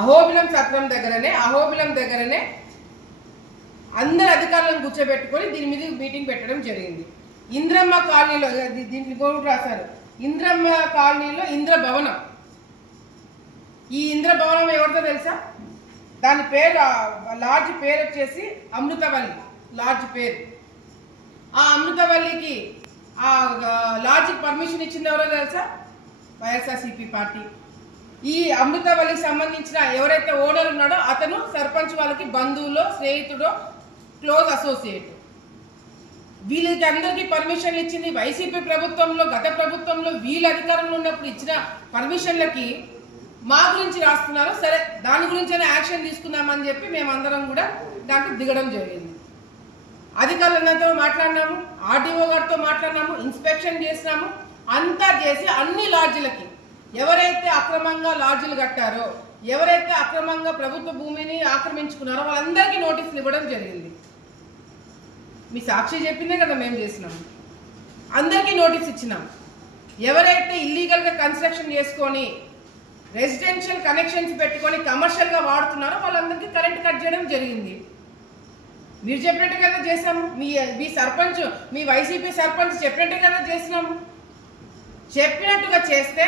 అహోబిలం సత్రం దగ్గరనే అందరు అధికారులను కూర్చోబెట్టుకొని దీని మీద మీటింగ్ పెట్టడం జరిగింది. ఇంద్రమ్మ కాలనీలో దీనికి కూడా రాశారు, ఇంద్రమ్మ కాలనీలో ఇంద్ర భవనం. ఈ ఇంద్ర భవనం ఎవరితో తెలుసా? దాని పేరు లాడ్జ్ పేరు వచ్చేసి అమృతవల్లి లాడ్జ్ పేరు. ఆ అమృతవల్లికి ఆ లాడ్జ్కి పర్మిషన్ ఇచ్చింది ఎవరో తెలుసా? వైఎస్ఆర్సీపీ పార్టీ. ఈ అమృతవల్లికి సంబంధించిన ఎవరైతే ఓనర్ ఉన్నాడో అతను సర్పంచ్ వాళ్ళకి బంధువులో, స్నేహితుడో, క్లోజ్ అసోసియేట్. వీళ్ళకి అందరికీ పర్మిషన్లు ఇచ్చింది వైసీపీ ప్రభుత్వంలో. గత ప్రభుత్వంలో వీళ్ళ అధికారంలో ఉన్నప్పుడు ఇచ్చిన పర్మిషన్లకి మా గురించి రాస్తున్నారు. సరే, దాని గురించైనా యాక్షన్ తీసుకుందామని చెప్పి మేమందరం కూడా దాంట్లో దిగడం జరిగింది. అధికారులందరితో మాట్లాడినాము, ఆర్డీఓ గారితో మాట్లాడినాము, ఇన్స్పెక్షన్ చేసినాము. అంతా చేసి అన్ని లాడ్జీలకి ఎవరైతే అక్రమంగా లాడ్జీలు కట్టారో, ఎవరైతే అక్రమంగా ప్రభుత్వ భూమిని ఆక్రమించుకున్నారో వాళ్ళందరికీ నోటీసులు ఇవ్వడం జరిగింది. మీ సాక్షి చెప్పిందే కదా మేము చేసినాము. అందరికీ నోటీస్ ఇచ్చినాం. ఎవరైతే ఇల్లీగల్గా కన్స్ట్రక్షన్ చేసుకొని రెసిడెన్షియల్ కనెక్షన్స్ పెట్టుకొని కమర్షియల్గా వాడుతున్నారో వాళ్ళందరికీ కరెంట్ కట్ చేయడం జరిగింది. మీరు చెప్పినట్టు కదా చేసాము. మీ సర్పంచ్, మీ వైసీపీ సర్పంచ్ చెప్పినట్టు కదా చేసినాము. చెప్పినట్టుగా చేస్తే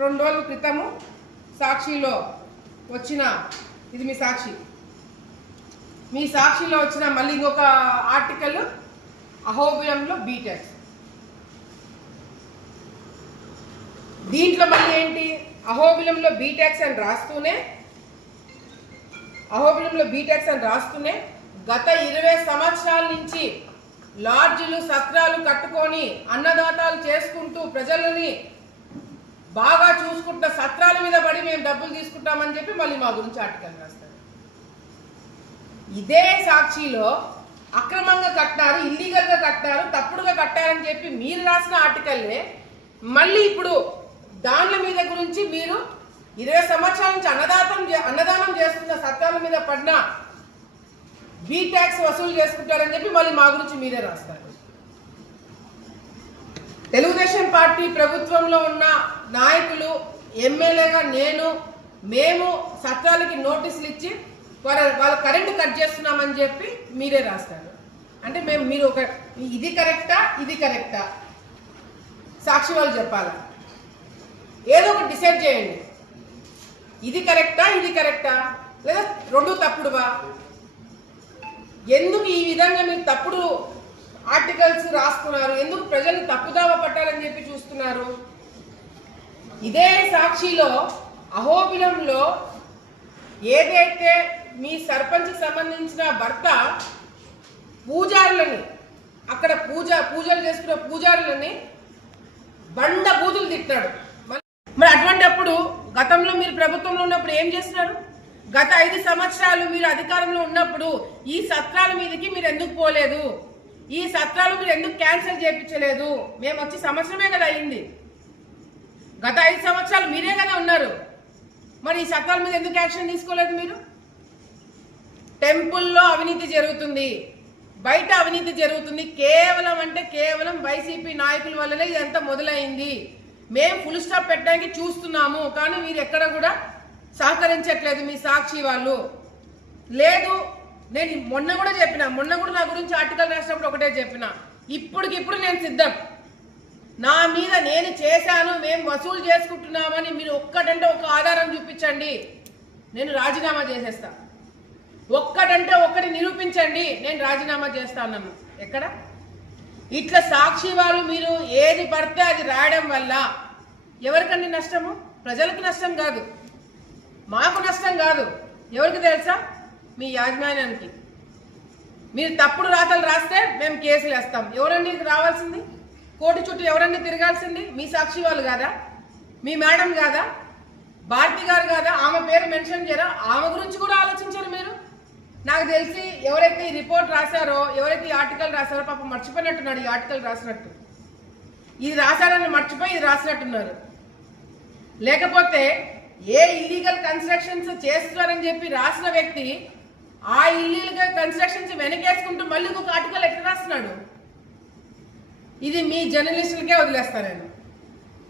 2 రోజుల క్రితము సాక్షిలో వచ్చిన, ఇది మీ సాక్షిలో వచ్చిన మళ్ళీ ఇంకొక ఆర్టికల్, అహోబిలంలో బీటెక్స్. దీంట్లో మళ్ళీ ఏంటి, అహోబిలంలో బీటెక్స్ అని రాస్తూనే గత 20 సంవత్సరాల నుంచి లాడ్జీలు, సత్రాలు కట్టుకొని అన్నదాతాలు చేసుకుంటూ ప్రజలని బాగా చూసుకుంటున్న సత్రాల మీద పడి మేము డబ్బులు తీసుకుంటామని చెప్పి మళ్ళీ మా గురించి ఆర్టికల్ రాస్తారు. ఇదే సాక్షిలో అక్రమంగా కట్టారు, ఇల్లీగల్గా కట్టారు, తప్పుడుగా కట్టారని చెప్పి మీరు రాసిన ఆర్టికల్లే మళ్ళీ ఇప్పుడు దానిల మీద గురించి మీరు 20 సంవత్సరాల నుంచి అన్నదానం చేస్తున్న సత్రాల మీద పడిన బీ ట్యాక్స్ వసూలు చేసుకుంటారని చెప్పి మళ్ళీ మా గురించి మీరే రాస్తారు. తెలుగుదేశం పార్టీ ప్రభుత్వంలో ఉన్న నాయకులు, ఎమ్మెల్యేగా మేము సత్రాలకి నోటీసులు ఇచ్చి వాళ్ళ కరెంటు కట్ చేస్తున్నామని చెప్పి మీరే రాస్తారు. అంటే మీరు ఒక ఇది కరెక్టా సాక్షి వాళ్ళు చెప్పాలా? ఏదో ఒకటి డిసైడ్ చేయండి. ఇది కరెక్టా లేదా 2 తప్పుడువా? ఎందుకు ఈ విధంగా మీరు తప్పుడు ఆర్టికల్స్ రాస్తున్నారు? ఎందుకు ప్రజల్ని తప్పుదావ పట్టాలని చెప్పి చూస్తున్నారు? ఇదే సాక్షిలో అహోబిలంలో ఏదైతే మీ సర్పంచ్కి సంబంధించిన భర్త పూజారులని, అక్కడ పూజలు చేసుకున్న పూజారులని బండ బూతులు తిట్టాడు. మరి అటువంటిప్పుడు గతంలో మీరు ప్రభుత్వంలో ఉన్నప్పుడు ఏం చేస్తున్నారు? గత 5 సంవత్సరాలు మీరు అధికారంలో ఉన్నప్పుడు ఈ సత్రాల మీదకి మీరు ఎందుకు పోలేదు? ఈ సత్రాలు మీరు ఎందుకు క్యాన్సిల్ చేయించలేదు? మేము వచ్చి సంవత్సరమే కదా అయింది. గత 5 సంవత్సరాలు మీరే కదా ఉన్నారు. మరి ఈ సత్రాల మీద ఎందుకు యాక్షన్ తీసుకోలేదు మీరు? టెంపుల్లో అవినీతి జరుగుతుంది, బయట అవినీతి జరుగుతుంది. కేవలం వైసీపీ నాయకుల వల్లనే ఇదంతా మొదలైంది. మేము ఫుల్ స్టాప్ పెట్టడానికి చూస్తున్నాము, కానీ మీరు ఎక్కడ కూడా సహకరించట్లేదు మీ సాక్షి వాళ్ళు. లేదు, నేను మొన్న కూడా నా గురించి ఆర్టికల్ రాసినప్పుడు ఒకటే చెప్పిన, ఇప్పటికిప్పుడు నేను సిద్ధం. నా మీద నేను చేశాను, మేము వసూలు చేసుకుంటున్నామని మీరు ఒక్కటంటే ఒక ఆధారం చూపించండి, నేను రాజీనామా చేసేస్తా. ఒక్కటంటే ఒక్కటి నిరూపించండి, నేను రాజీనామా చేస్తాను. ఎక్కడ ఇట్లా సాక్షి వాళ్ళు మీరు ఏది పడితే అది రాయడం వల్ల ఎవరికండి నష్టము? ప్రజలకు నష్టం కాదు, మాకు నష్టం కాదు. ఎవరికి తెలుసా? మీ యాజమాన్యానికి. మీరు తప్పుడు రాతలు రాస్తే మేము కేసులు వేస్తాం. ఎవరండి రావాల్సింది? కోర్టు చుట్టూ ఎవరండి తిరగాల్సింది? మీ సాక్షి వాళ్ళు కాదా? మీ మేడం కాదా? భారతి గారు కాదా? ఆమె పేరు మెన్షన్ చేయరా? ఆమె గురించి కూడా ఆలోచించారు మీరు. నాకు తెలిసి ఎవరైతే ఈ రిపోర్ట్ రాశారో, ఎవరైతే ఈ ఆర్టికల్ రాశారో పాపం మర్చిపోయినట్టున్నాడు. ఈ ఆర్టికల్ రాసినట్టు, ఇది రాశారని మర్చిపోయి ఇది రాసినట్టున్నారు. లేకపోతే ఏ ఇల్లీగల్ కన్స్ట్రక్షన్స్ చేస్తున్నారని చెప్పి రాసిన వ్యక్తి ఆ ఇల్లీగల్ కన్స్ట్రక్షన్స్ వెనకేసుకుంటూ మళ్ళీ ఇంకొక ఆర్టికల్ ఎట్లా రాస్తున్నాడు? ఇది మీ జర్నలిస్టులకే వదిలేస్తాను నేను.